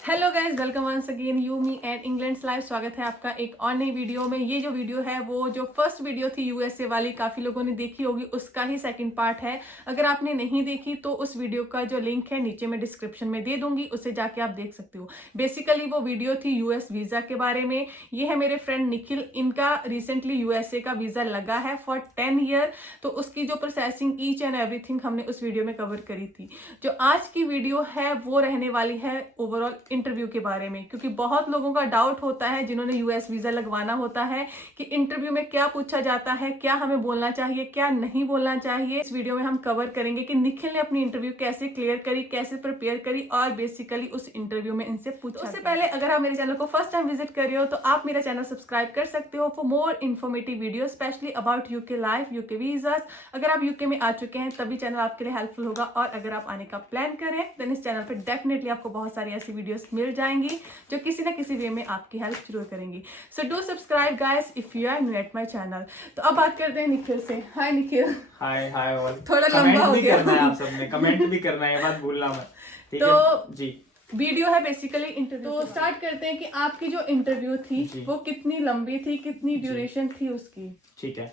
Hello guys, welcome once again you me and England's live. स्वागत है आपका एक और नई वीडियो में। ये जो वीडियो है वो जो फर्स्ट वीडियो थी यूएसए वाली, काफी लोगों ने देखी होगी, उसका ही सेकंड पार्ट है। अगर आपने नहीं देखी तो उस वीडियो का जो लिंक है नीचे मैं डिस्क्रिप्शन में दे दूंगी, उससे जाके आप देख सकते हो। बेसिकली वो वीडियो थी यूएस वीजा के बारे में। ये है मेरे फ्रेंड निखिल, इनका रिसेंटली यूएसए का वीजा लगा है फॉर 10 ईयर। तो उसकी जो प्रोसेसिंग ईच एंड एवरीथिंग हमने उस वीडियो में कवर करी थी। जो आज की वीडियो है वो रहने वाली है ओवरऑल इंटरव्यू के बारे में, क्योंकि बहुत लोगों का डाउट होता है जिन्होंने यूएस वीजा लगवाना होता है कि इंटरव्यू में क्या पूछा जाता है, क्या हमें बोलना चाहिए, क्या नहीं बोलना चाहिए। इस वीडियो में हम कवर करेंगे कि निखिल ने अपनी इंटरव्यू कैसे क्लियर करी, कैसे प्रिपेयर करी और बेसिकली उस इंटरव्यू में इनसे पूछा। उससे पहले अगर आप मेरे चैनल को फर्स्ट टाइम विजिट कर रहे हो तो आप मेरा चैनल सब्सक्राइब कर सकते हो for more informative video, specially about UK life, UK visas. अगर आप यूके में आ चुके हैं तभी चैनल आपके लिए हेल्पफुल होगा, और अगर आप आने का प्लान करें देन इस चैनल पर डेफिनेटली आपको बहुत सारी ऐसी वीडियोस मिल जाएंगी जो किसी ना किसी वे में आपकी हेल्प जरूर करेंगी। So do subscribe guys if you are new at my channel. तो अब बात करते हैं निखिल से। Hi Nikhil. Hi hi all. थोड़ा लंबा कमेंट हो भी गया। करना है, आप सबने कमेंट भी करना है, ये बात भूलना मत। ठीक तो है जी। वीडियो है बेसिकली इंटरव्यू। तो स्टार्ट करते हैं कि आपकी जो इंटरव्यू थी वो कितनी लंबी थी, कितनी ड्यूरेशन थी उसकी। ठीक है,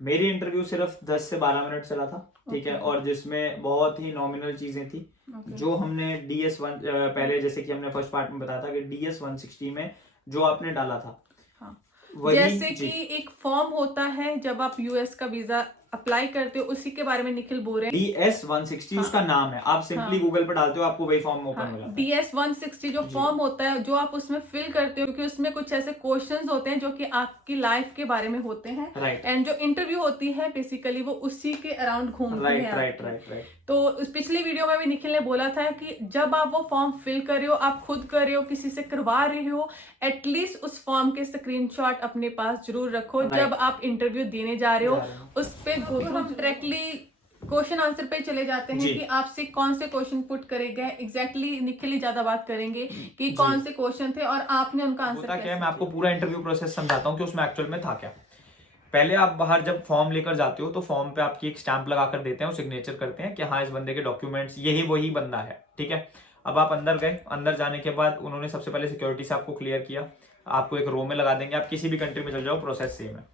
मेरी इंटरव्यू सिर्फ 10 से 12 मिनट चला था। ठीक है, और जिसमें बहुत ही नॉमिनल चीजें थी। जो हमने DS1 पहले जैसे कि हमने फर्स्ट पार्ट में बताया था कि DS-160 में जो आपने डाला था, हाँ, वही जैसे कि एक फॉर्म होता है जब आप यूएस का वीजा अप्लाई करते हो, उसी के बारे में निखिल बोल रहे हैं। DS-160 उसका नाम है, आप सिंपली गूगल पर डालते हो आपको वही फॉर्म ओपन हो जाता है। DS-160 जो फॉर्म होता है, जो आप उसमें फिल करते हो, क्योंकि उसमें कुछ ऐसे क्वेश्चंस होते हैं जो कि आपकी लाइफ के बारे में होते हैं। राइट। एंड जो इंटरव्यू होती है बेसिकली वो उसी के अराउंड घूमती है। Right right right. तो उस पिछली वीडियो में भी निखिल ने बोला था कि जब आप वो फॉर्म फिल कर रहे हो, आप खुद कर रहे हो, किसी से करवा रहे हो, एटलीस्ट उस फॉर्म के स्क्रीनशॉट अपने पास जरूर रखो जब आप इंटरव्यू देने जा रहे हो। उस पे हम डायरेक्टली क्वेश्चन आंसर पे चले जाते हैं कि आपसे कौन से क्वेश्चन पुट करे गए। एग्जैक्टली निखिल ही ज्यादा बात करेंगे कि कौन से क्वेश्चन थे और आपने उनका आंसर क्या है। मैं आपको पूरा इंटरव्यू प्रोसेस समझाता हूँ कि उसमें एक्चुअल में था क्या। पहले आप बाहर जब फॉर्म लेकर जाते हो तो फॉर्म पे आपकी एक स्टैंप लगा कर देते हैं, सिग्नेचर करते हैं कि हाँ इस बंदे के डॉक्यूमेंट्स यही वही बंदा है। ठीक है, अब आप अंदर गए, अंदर जाने के बाद उन्होंने सबसे पहले सिक्योरिटी से आपको क्लियर किया, आपको एक रो में लगा देंगे। आप किसी भी कंट्री में चल जाओ, प्रोसेस सेम है।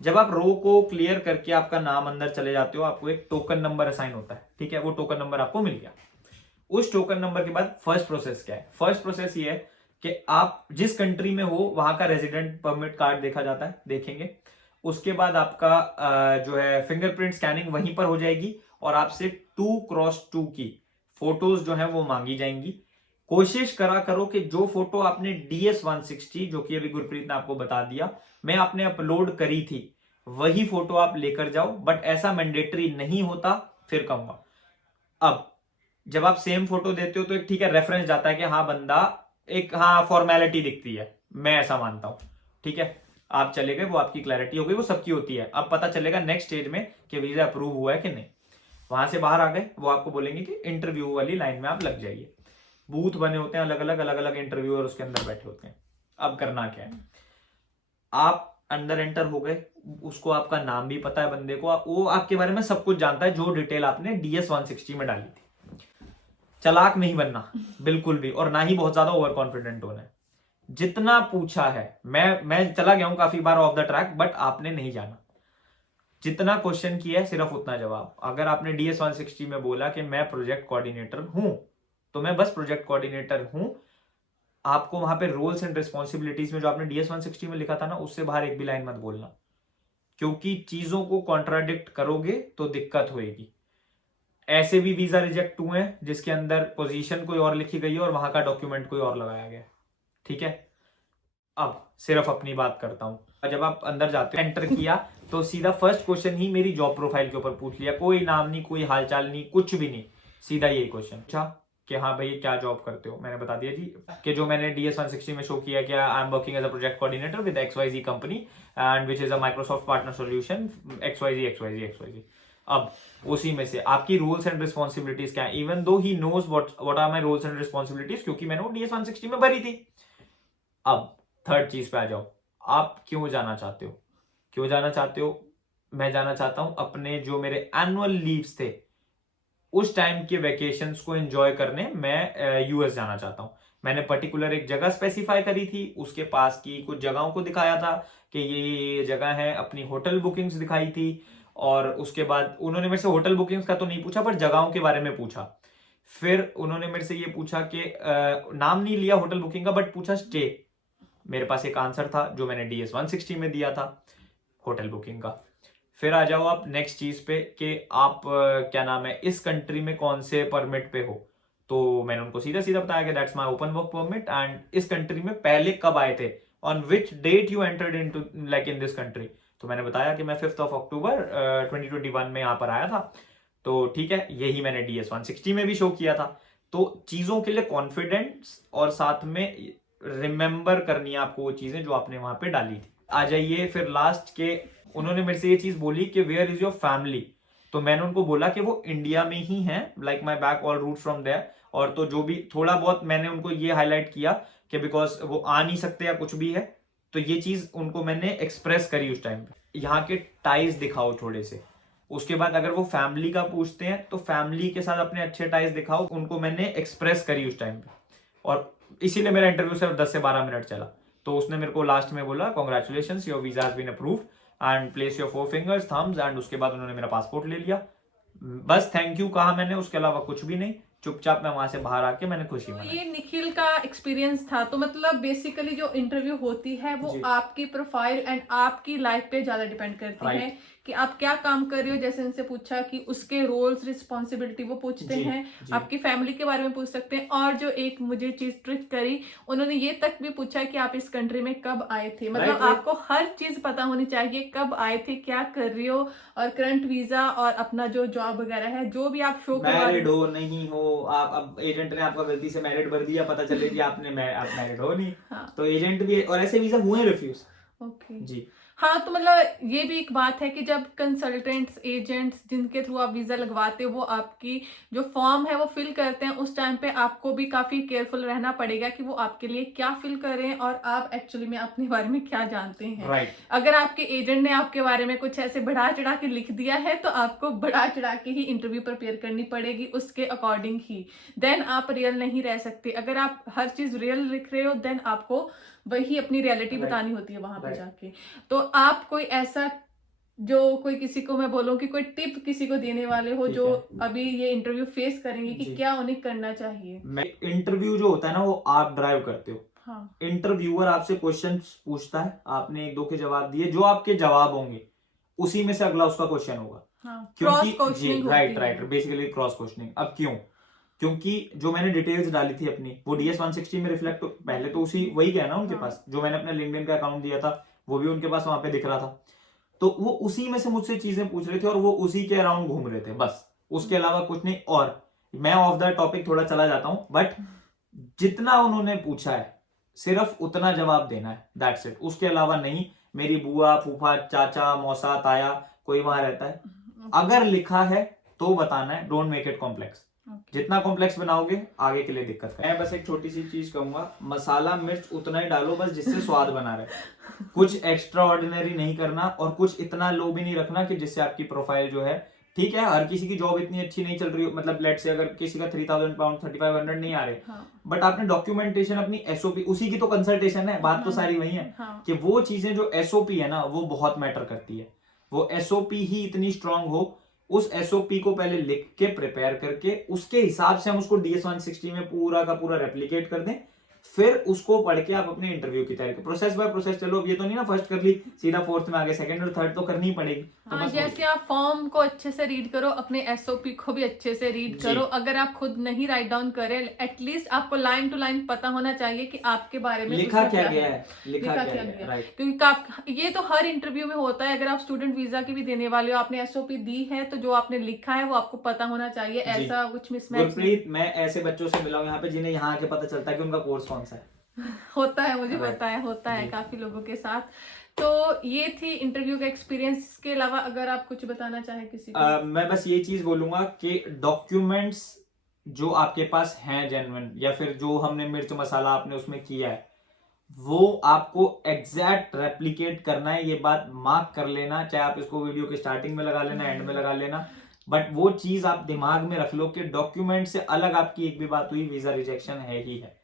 जब आप रो को क्लियर करके आपका नाम अंदर चले जाते हो, आपको एक टोकन नंबर असाइन होता है। ठीक है, वो टोकन नंबर आपको मिल गया। उस टोकन नंबर के बाद फर्स्ट प्रोसेस क्या है? फर्स्ट प्रोसेस ये है कि आप जिस कंट्री में हो वहां का रेजिडेंट परमिट कार्ड देखा जाता है, देखेंगे। उसके बाद आपका जो है फिंगरप्रिंट स्कैनिंग वहीं पर हो जाएगी और आपसे 2x2 की फोटोज जो है वो मांगी जाएंगी। कोशिश करा करो कि जो फोटो आपने DS-160, जो कि अभी गुरप्रीत ने आपको बता दिया, मैं आपने अपलोड करी थी, वही फोटो आप लेकर जाओ। बट ऐसा मैंडेटरी नहीं होता, फिर कहूंगा। अब जब आप सेम फोटो देते हो तो एक ठीक है रेफरेंस जाता है कि हाँ बंदा एक हाँ फॉर्मेलिटी दिखती है, मैं ऐसा मानता हूं। ठीक है, आप चले गए, वो आपकी क्लैरिटी हो गई, वो सबकी होती है। अब पता चलेगा नेक्स्ट स्टेज में कि वीजा अप्रूव हुआ है कि नहीं। वहां से बाहर आ गए, वो आपको बोलेंगे कि इंटरव्यू वाली लाइन में आप लग जाइए। बूथ बने होते हैं अलग अलग इंटरव्यूअर उसके अंदर बैठे होते हैं। अब करना क्या है, आप अंदर एंटर हो गए, उसको आपका नाम भी पता है बंदे को, वो आपके बारे में सब कुछ जानता है, जो डिटेल आपने DS-160 में डाली थी। चालाक नहीं बनना बिल्कुल भी, और ना ही बहुत ज्यादा ओवर कॉन्फिडेंट होना है। जितना पूछा है, मैं चला गया हूं काफी बार ऑफ द ट्रैक, बट आपने नहीं जाना। जितना क्वेश्चन किया है सिर्फ उतना जवाब। अगर आपने DS-160 में बोला कि मैं प्रोजेक्ट कोऑर्डिनेटर हूं, तो मैं बस प्रोजेक्ट कोऑर्डिनेटर हूं। आपको वहां पे रोल्स एंड रिस्पॉन्सिबिलिटीज में जो आपने DS-160 में लिखा था ना, उससे बाहर एक भी लाइन मत बोलना, क्योंकि चीजों को कॉन्ट्राडिक्ट करोगे तो दिक्कत होगी। ऐसे भी वीजा रिजेक्ट हुए हैं जिसके अंदर पोजीशन कोई और लिखी गई है और वहां का डॉक्यूमेंट कोई और लगाया गया। ठीक है, अब सिर्फ अपनी बात करता हूं। जब आप अंदर जाते हो, एंटर किया, तो सीधा फर्स्ट क्वेश्चन ही मेरी जॉब प्रोफाइल के ऊपर पूछ लिया। कोई नाम नहीं, कोई हालचाल नहीं, कुछ भी नहीं, सीधा यही क्वेश्चन पूछा कि हाँ भाई क्या जॉब करते हो। मैंने बता दिया जी कि जो मैंने DS-160 में शो किया कि I am working as a project coordinator with XYZ company and which is a Microsoft partner solution XYZ। अब उसी में से आपकी रोल्स एंड रिस्पॉन्सिबिलिटीज क्या है, even though he knows what are my roles and responsibilities, क्योंकि मैंने वो DS-160 में भरी थी। अब थर्ड चीज पे आ जाओ, आप क्यों जाना चाहते हो? क्यों जाना चाहते हो? मैं जाना चाहता हूं अपने जो मेरे एनुअल लीव्स थे उस टाइम के वेकेशंस को एंजॉय करने मैं US जाना चाहता हूं। मैंने पर्टिकुलर एक जगह स्पेसिफाई करी थी, उसके पास की कुछ जगहों को दिखाया था कि ये जगह है, अपनी होटल बुकिंग्स दिखाई थी, और उसके बाद उन्होंने मेरे से होटल बुकिंग्स का तो नहीं पूछा पर जगहों के बारे में पूछा। फिर उन्होंने मेरे से ये पूछा कि नाम नहीं लिया होटल बुकिंग का, बट पूछा स्टे। मेरे पास एक आंसर था जो मैंने DS 160 में दिया था होटल बुकिंग का। फिर आ जाओ आप नेक्स्ट चीज पे कि आप क्या नाम है, इस कंट्री में कौन से परमिट पे हो। तो मैंने उनको सीधा सीधा बताया कि that's my open work permit, and इस कंट्री में पहले कब आए थे, on which date you entered into like in this country. तो मैंने बताया कि मैं 5 अक्टूबर 2021 में यहाँ पर आया था। तो ठीक है, यही मैंने DS 160 में भी शो किया था। तो चीजों के लिए कॉन्फिडेंस और साथ में रिमेंबर करनी है आपको वो चीजें जो आपने वहां पे डाली थी। आ जाइए फिर लास्ट के, उन्होंने मेरे से ये चीज बोली कि वेयर इज योर फैमिली। तो मैंने उनको बोला कि वो इंडिया में ही है, like my back all root from there. और तो जो भी थोड़ा बहुत मैंने उनको ये हाईलाइट किया कि बिकॉज वो आ नहीं सकते या कुछ भी है, तो ये चीज उनको मैंने एक्सप्रेस करी उस टाइम पे। यहाँ के टाइज दिखाओ थोड़े से। उसके बाद अगर वो फैमिली का पूछते हैं तो फैमिली के साथ अपने अच्छे टाइज दिखाओ, उनको मैंने एक्सप्रेस करी उस टाइम पे। और इसीलिए मेरा इंटरव्यू सिर्फ 10 से 12 मिनट चला। तो उसने मेरे को लास्ट में बोला congratulations, your visa has been approved and place your 4 fingers thumbs, एंड उसके बाद उन्होंने मेरा पासपोर्ट ले लिया। बस थैंक यू कहा मैंने, उसके अलावा कुछ भी नहीं। चुपचाप मैं वहां से बाहर आके मैंने खुशी मनाई। ये निखिल का एक्सपीरियंस था। तो मतलब बेसिकली जो इंटरव्यू होती है वो जी। आपकी प्रोफाइल एंड आपकी लाइफ पे ज्यादा डिपेंड करती Right. है कि आप क्या काम कर रहे हो। जैसे उनसे पूछा कि उसके रोल्स रिस्पॉन्सिबिलिटी वो पूछते जी, हैं, जी। आपकी फैमिली के बारे में पूछ सकते हैं। और जो एक मुझे चीज ट्रिक करी, उन्होंने ये तक भी पूछा कि आप इस कंट्री में कब आए थे। मतलब Right, right. आपको हर चीज पता होनी चाहिए, कब आए थे, क्या कर रही हो, और करंट वीजा और अपना जो जॉब वगैरह है जो भी आप शो करवा रहे मैरिड हो नहीं हो, आप अब एजेंट ने आपका गलती से मैरिड भर दिया, पता चले कि आप मैरिड हो नहीं। हाँ। तो एजेंट भी, और ऐसे वीजा हुए रिफ्यूज। ओके। जी। हाँ, तो मतलब ये भी एक बात है कि जब कंसल्टेंट्स, एजेंट्स जिनके थ्रू आप वीजा लगवाते हो, वो आपकी जो फॉर्म है वो फिल करते हैं, उस टाइम पे आपको भी काफी केयरफुल रहना पड़ेगा कि वो आपके लिए क्या फिल कर रहे हैं और आप एक्चुअली में अपने बारे में क्या जानते हैं। राइट। अगर आपके एजेंट ने आपके बारे में कुछ ऐसे बढ़ा चढ़ा के लिख दिया है तो आपको बढ़ा चढ़ा के ही इंटरव्यू प्रिपेयर करनी पड़ेगी, उसके अकॉर्डिंग ही। देन आप रियल नहीं रह सकते। अगर आप हर चीज रियल लिख रहे हो देन आपको वही अपनी रियलिटी Right. बतानी होती है वहां पे Right. जाके। तो आप कोई ऐसा जो कोई किसी को मैं बोलूं कि कोई टिप किसी को देने वाले हो ठीक जो है। अभी ये इंटरव्यू फेस करेंगे कि जी। क्या उन्हें करना चाहिए। इंटरव्यू जो होता है ना वो आप ड्राइव करते हो। हाँ। इंटरव्यूअर आपसे क्वेश्चन पूछता है, आपने 1-2 के जवाब दिए, जो आपके जवाब होंगे उसी में से अगला उसका क्वेश्चन होगा। हाँ, क्योंकि cross questioning right right, basically cross questioning. अब क्यों? क्योंकि जो मैंने डिटेल्स डाली थी अपनी वो DS 160 में रिफ्लेक्ट, पहले तो उसी वही क्या है ना उनके हाँ। पास, जो मैंने अपने लिंक्डइन का अकाउंट दिया था वो भी उनके पास वहां पे दिख रहा था। तो वो उसी में से मुझसे चीजें पूछ रहे थे और वो उसी के अराउंड घूम रहे थे, बस उसके अलावा कुछ नहीं। और मैं ऑफ द टॉपिक थोड़ा चला जाता हूं, बट जितना उन्होंने पूछा है सिर्फ उतना जवाब देना है, दैट्स इट। उसके अलावा नहीं। मेरी बुआ, फूफा, चाचा, मौसा, ताया कोई वहां रहता है, अगर लिखा है तो बताना है, डोंट मेक इट कॉम्प्लेक्स। जितना कॉम्प्लेक्स बनाओगे आगे के लिए दिक्कत है। मैं बस एक छोटी सी चीज कहूंगा, मसाला मिर्च उतना ही डालो बस जिससे स्वाद बना रहे। कुछ एक्स्ट्रा ऑर्डिनरी नहीं करना और कुछ इतना लो भी नहीं रखना कि जिससे आपकी प्रोफाइल जो है, ठीक है हर किसी की जॉब इतनी अच्छी नहीं चल रही हो, मतलब लेट से अगर किसी का 3000 पाउंड 3500 नहीं आ रहे, बट आपने डॉक्यूमेंटेशन अपनी SOP, उसी की तो कंसल्टेशन है, बात तो सारी वही है कि वो चीजें जो SOP है ना वो बहुत मैटर करती है। वो SOP ही इतनी स्ट्रांग हो, उस SOP को पहले लिख के प्रिपेयर करके उसके हिसाब से हम उसको DS 160 में पूरा का पूरा रेप्लिकेट कर दें, फिर उसको पढ़ के आप अपने इंटरव्यू की तैयारी, प्रोसेस बाय प्रोसेस चलो। अब ये तो नहीं ना फर्स्ट कर ली सीधा फोर्थ में आगे, सेकंड और थर्ड तो करनी ही पड़ेगी। तो हाँ, बस जैसे आप फॉर्म को अच्छे से रीड करो, अपने SOP को भी अच्छे से रीड करो। अगर आप खुद नहीं राइट डाउन करें, एटलीस्ट आपको लाइन टू लाइन पता होना चाहिए कि आपके बारे में लिखा क्या गया है, लिखा क्या गया, राइट। क्योंकि ये तो हर इंटरव्यू में होता है। अगर आप स्टूडेंट वीजा की भी देने वाले हो, आपने SOP दी है तो जो आपने लिखा है वो आपको पता होना चाहिए, ऐसा कुछ मिसमैच। गुरप्रीत, मैं ऐसे बच्चों से मिला हूं यहाँ पे जिन्हें यहाँ आके पता चलता है कि उनका कोर्स कौन सा है। होता है, मुझे पता है, होता है काफी लोगों के साथ। तो ये थी इंटरव्यू का एक्सपीरियंस। के अलावा अगर आप कुछ बताना चाहें किसी को। मैं बस ये चीज बोलूंगा कि डॉक्यूमेंट्स जो आपके पास हैं जेन्युइन, या फिर जो हमने मिर्च मसाला आपने उसमें किया है वो आपको एग्जैक्ट रेप्लिकेट करना है। ये बात मार्क कर लेना, चाहे आप इसको वीडियो के स्टार्टिंग में लगा लेना, एंड में लगा लेना, बट वो चीज आप दिमाग में रख लो कि डॉक्यूमेंट से अलग आपकी एक भी बात हुई वीजा रिजेक्शन है ही है।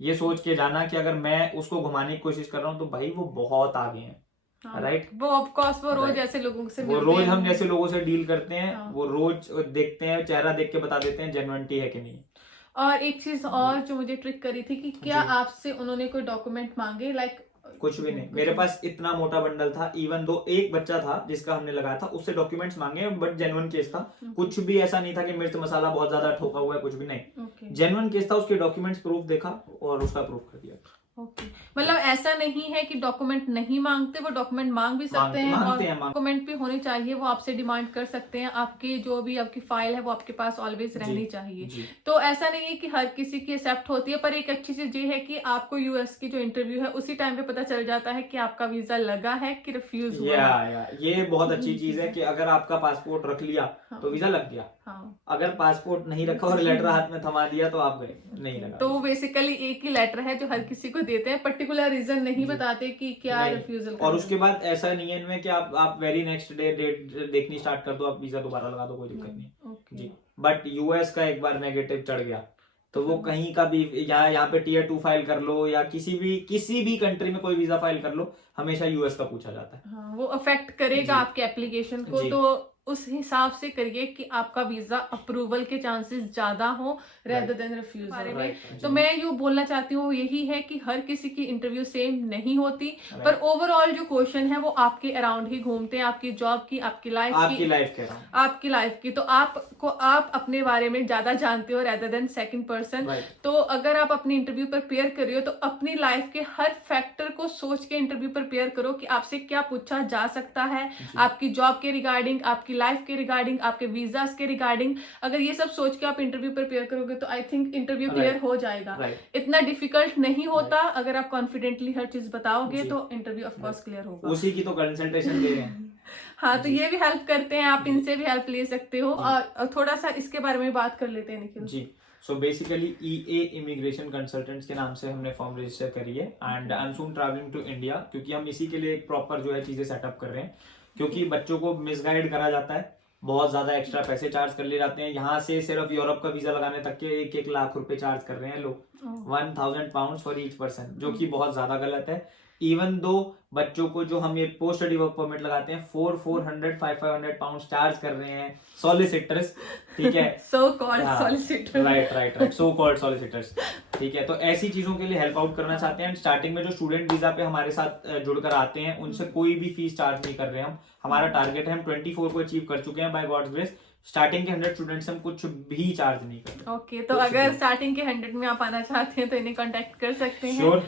ये सोच के जाना कि अगर मैं उसको घुमाने की कोशिश कर रहा हूँ तो भाई वो बहुत आगे हैं, राइट। वो ऑफ कोर्स वो रोज Right. ऐसे लोगों से वो मिलते रोज हैं। हम जैसे लोगों से डील करते हैं, हाँ। वो रोज देखते हैं, चेहरा देख के बता देते हैं जेन्युइनिटी है कि नहीं। और एक चीज और जो मुझे ट्रिक करी थी कि क्या जी। आपसे उन्होंने कोई डॉक्यूमेंट मांगे, लाइक कुछ भी नहीं, मेरे पास इतना मोटा बंडल था, इवन दो एक बच्चा था जिसका हमने लगाया था, उससे डॉक्यूमेंट्स मांगे, बट जेन्युइन केस था। कुछ भी ऐसा नहीं था कि मिर्च मसाला बहुत ज्यादा ठोका हुआ है, कुछ भी नहीं, जेन्युइन केस था। उसके डॉक्यूमेंट्स प्रूफ देखा और उसका प्रूफ कर दिया। ओके, मतलब ऐसा नहीं है कि डॉक्यूमेंट नहीं मांगते, वो डॉक्यूमेंट मांग भी सकते हैं, और डॉक्यूमेंट भी होने चाहिए, वो आपसे डिमांड कर सकते हैं। आपकी जो भी आपकी फाइल है वो आपके पास ऑलवेज रहनी चाहिए। तो ऐसा नहीं है कि हर किसी की एक्सेप्ट होती है, पर एक अच्छी चीज ये है कि आपको यूएस की जो इंटरव्यू है उसी टाइम पे पता चल जाता है कि आपका वीजा लगा है कि रिफ्यूज हुआ है। ये बहुत अच्छी चीज है कि अगर आपका पासपोर्ट रख लिया तो वीजा लग गया। अगर पासपोर्ट नहीं रखा और लेटर हाथ में थमा दिया तो आप गए, नहीं लगा। तो बेसिकली एक ही लेटर है जो हर किसी को देते हैं, पर्टिकुलर रीजन नहीं बताते कि क्या रिफ्यूजल। और उसके बाद ऐसा नहीं है इनमें कि आप वेरी नेक्स्ट डे डेट देखनी स्टार्ट कर दो, आप वीजा दोबारा लगा दो, कोई दिक्कत नहीं जी। बट यूएस का एक बार नेगेटिव चढ़ गया तो वो कहीं का भी यहाँ पे टीयर 2 फाइल कर लो या किसी भी कंट्री में कोई वीजा फाइल कर लो, हमेशा यूएस का पूछा जाता है। हाँ, वो अफेक्ट करेगा आपके एप्लीकेशन को, तो उस हिसाब से करिए कि आपका वीजा अप्रूवल के चांसेस ज्यादा हो रेदर देन रिफ्यूजल में। तो मैं जो बोलना चाहती हूँ यही है कि हर किसी की इंटरव्यू सेम नहीं होती, पर ओवरऑल जो क्वेश्चन है वो आपके अराउंड ही घूमते हैं, आपकी जॉब की, आपकी लाइफ की। तो आप अपने बारे में ज्यादा जानते हो रेदर देन सेकंड पर्सन। तो अगर आप अपनी इंटरव्यू प्रिपेयर कर रही हो तो अपनी लाइफ के हर फैक्टर को सोच के इंटरव्यू प्रिपेयर करो कि आपसे क्या पूछा जा सकता है, आपकी जॉब के रिगार्डिंग, आपकी लाइफ के रिगार्डिंग, आपके वीजास के रिगार्डिंग। अगर ये सब सोच के आप इंटरव्यू प्रिपेयर करोगे तो आई थिंक इंटरव्यू क्लियर हो जाएगा। इतना डिफिकल्ट नहीं होता, अगर आप कॉन्फिडेंटली हर चीज बताओगे तो इंटरव्यू ऑफ कोर्स क्लियर होगा। उसी की तो कंसल्टेशन दे रहे हैं। हाँ, तो ये भी हेल्प करते हैं, आप इनसे भी हेल्प ले सकते हो। और थोड़ा सा इसके बारे में बात कर लेते हैं Nikhil ji. So basically EA immigration consultants के नाम से हमने फॉर्म रजिस्टर करी है, and I am soon travelling to India, क्योंकि हम इसी के लिए एक प्रॉपर जो है चीजें सेटअप कर रहे हैं, क्योंकि बच्चों को मिसगाइड करा जाता है, बहुत ज्यादा एक्स्ट्रा पैसे चार्ज कर ले जाते हैं। यहाँ से सिर्फ यूरोप का वीजा लगाने तक के 1 लाख रुपए चार्ज कर रहे हैं लोग, 1000 पाउंड फॉर ईच पर्सन, जो कि बहुत ज्यादा गलत है। इवन दो बच्चों को जो हम ये पोस्ट स्टडी वर्क परमिट लगाते हैं 400-500 पाउंड चार्ज कर रहे हैं सॉलिसिटर्स, ठीक है। So called solicitors, right, so called solicitors, ठीक है। तो ऐसी चीजों के लिए हेल्प आउट करना चाहते हैं। स्टार्टिंग में जो स्टूडेंट वीजा पे हमारे साथ जुड़कर आते हैं उनसे कोई भी फीस चार्ज नहीं कर रहे हैं हम। हमारा टारगेट है, हम 24 को अचीव कर चुके हैं बाय गॉड्स ग्रेस। स्टार्टिंग के 100 स्टूडेंट्स हम कुछ भी चार्ज नहीं करते। ओके, तो अगर स्टार्टिंग के 100 में आप आना चाहते हैं तो इन्हें कांटेक्ट कर सकते हैं। श्योर,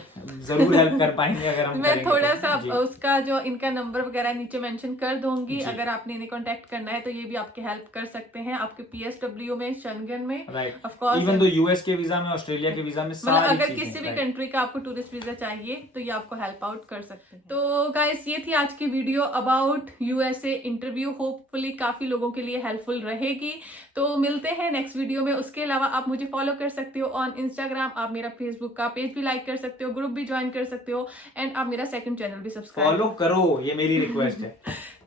जरूर हेल्प कर पाएंगे अगर हम मैं थोड़ा सा उसका जो इनका नंबर वगैरह नीचे मेंशन कर दूंगी, अगर आपने इन्हें कांटेक्ट करना है तो ये भी आपके हेल्प कर सकते हैं, आपके PSW में, शेंगन में, of course even though US के वीजा में, ऑस्ट्रेलिया के वीजा में, मतलब अगर किसी भी कंट्री का आपको टूरिस्ट वीजा चाहिए तो ये आपको हेल्प आउट कर सकते हैं। तो गाइस, ये थी आज की video about USA interview. Hopefully काफी लोगों के लिए हेल्पफुल रहेगी। तो मिलते हैं नेक्स्ट वीडियो में। उसके अलावा आप मुझे फॉलो कर सकते हो ऑन इंस्टाग्राम, आप मेरा फेसबुक का पेज भी लाइक कर सकते हो, ग्रुप भी ज्वाइन कर सकते हो, एंड आप मेरा सेकंड चैनल भी सब्सक्राइब फॉलो करो, ये मेरी रिक्वेस्ट है।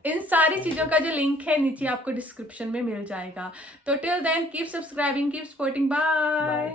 इन सारी चीजों का जो लिंक है नीचे आपको डिस्क्रिप्शन में मिल जाएगा। तो till then keep subscribing, keep supporting, bye.